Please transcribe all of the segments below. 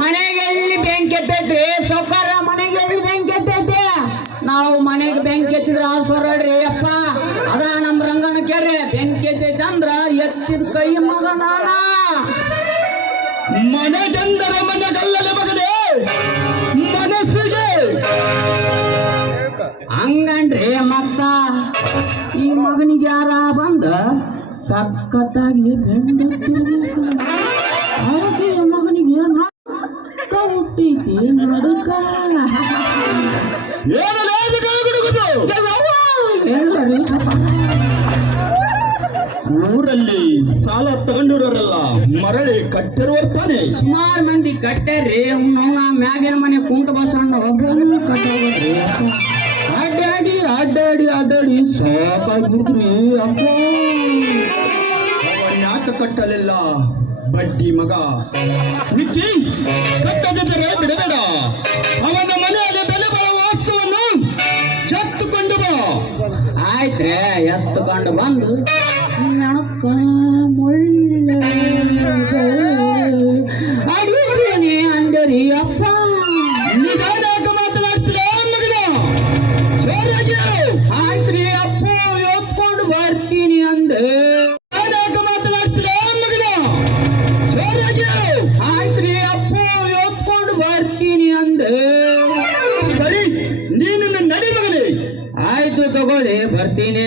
ಮನೆಗೆಲ್ಲಿ ಬೆಂಕಿ ಎತ್ತೈತ್ರಿ ಸೌಕಾರ, ಮನೆಗೆಲ್ಲಿ ಬೆಂಕಿ ಎತ್ತೈತಿ. ನಾವು ಮನೆಗೆ ಬೆಂಕಿ ಎತ್ತಿದ್ರ ಸೊರಡ್ರಿ ಅಪ್ಪ. ಅದ ನಮ್ ರಂಗನ ಕೇಳ್ರಿ, ಬೆಂಕಿ ಎತ್ತೈತಿ ಅಂದ್ರ ಎತ್ತಿದ ಕೈ ಮಗನಾನ. ಮನೆಗೆಂದರ ಮನೆಗಲ್ಲದ ಮಗನೇ ಮನಸ್ಸಿಗೆ ಹಂಗನ್ರಿ. ಮತ್ತ ಈ ಮಗನಿಗೆ ಯಾರ ಬಂದ ಸಖತ್ತಾಗಿ ಬೆಂಡತ್ತಿರ್ಬೇಕು. ಅದಕ್ಕೆ ಮಗನಿಗೆ ಹುಟ್ಟೈತಿ ನಡುಕ. ಊರಲ್ಲಿ ಸಾಲ ತಗೊಂಡಿರೋರೆಲ್ಲ ಮರಳಿ ಕಟ್ಟಿರುವರು ತಾನೆ. ಸುಮಾರು ಮಂದಿ ಕಟ್ಟಾರ್ರಿ. ಮ್ಯಾಗಿನ ಮನೆ ಕುಂಟ ಬಸಣ್ಣ ಒಬ್ಬರನ್ನು ಕಟ್ಟಾಡ್ರಿ. ಅಡ್ಡಾಡಿ ಅಡ್ಡಾಡಿ ಅಡ್ಡಾಡಿ ಸಾಕಾಗ್ಬಿಡ್ತ್ರಿ ಅಪ್ಪ. ಯಾಕ ಕಟ್ಟಲಿಲ್ಲ ಬಡ್ಡಿ ಮಗ? ವಿಕ್ಕಿ, ಕಟ್ಟದಿದ್ದರೆ ಬಿಡಬೇಡ. ಅವನ ಮನೆಯಲ್ಲಿ ಬೆಲೆ ಬಾಳುವ ವಸ್ತುವನ್ನು ಎತ್ತುಕೊಂಡು ಬಾ. ಆಯ್ತ್ರಿ, ಎತ್ತುಕೊಂಡು ಬಂದು ನಣಕ್ಕ ಮುಳ್ಳ ಅಡಿಯೇನೆ ಅಂದರಿ ಅಪ್ಪ. ನಿಧಾನಕ ಮಾತನಾಡ್ತೀರ ಮಗನ? ಜೋರಾಗಿ. ಆಯ್ತ್ರಿ ಅಪ್ಪ, ಎತ್ಕೊಂಡು ಬರ್ತೀನಿ ಅಂದೆ. ಮಾತನಾಡ್ತೀರ ಮಗನ? ಜೋರಾಗಿ. ಆಯ್ತ್ರಿ ಅಪ್ಪ, ಎತ್ಕೊಂಡು ಬರ್ತೀನಿ ಅಂದೆ. ಸರಿ, ನೀನು ನಡಿ ಮಗನೇ. ಆಯ್ತು ತಗೊಳ್ಳಿ, ಬರ್ತೀನಿ.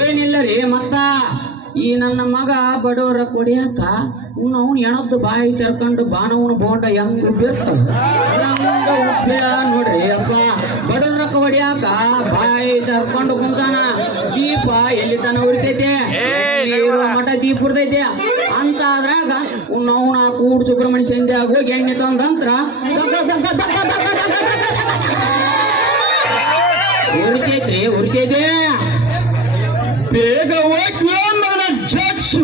ಏನಿಲ್ಲ ರೀ. ಮತ್ತ ಈ ನನ್ನ ಮಗ ಬಡವರ ಕೊಡಿಯಾಕ ಅವ್ನು ಎಣದ್ದು ಬಾಯಿ ತೆರ್ಕೊಂಡು ಬಾಣವನು ಬೋಂಡ ಹೆಂಗ್ ಉಪ್ಪಿರ್ತ ನೋಡ್ರಿ ಅಪ್ಪ. ಬಡವರ ಹೊಡಿಯಾಕ ಬಾಯಿ ತೆರ್ಕೊಂಡು ಕುಂತಾನ. ದೀಪ ಎಲ್ಲಿ ತನ ಉರಿತೈತೆ, ಮಠ ದೀಪ ಉರ್ತೈತೆ ಅಂತ ಅದ್ರಾಗ ಅವ್ನ ಕೂಡ್ ಸುಬ್ರಹ್ಮಣ್ಯ ಸಂಧ್ಯಾ ಹೋಗಿ ಎಣ್ಣೆ ತಂದಂತ್ರ ಉರಿತೈತ್ರಿ, ಉರಿತೈತೆ. ಬೇಗ ಹೋಗಿ ಜಡ್ಜ್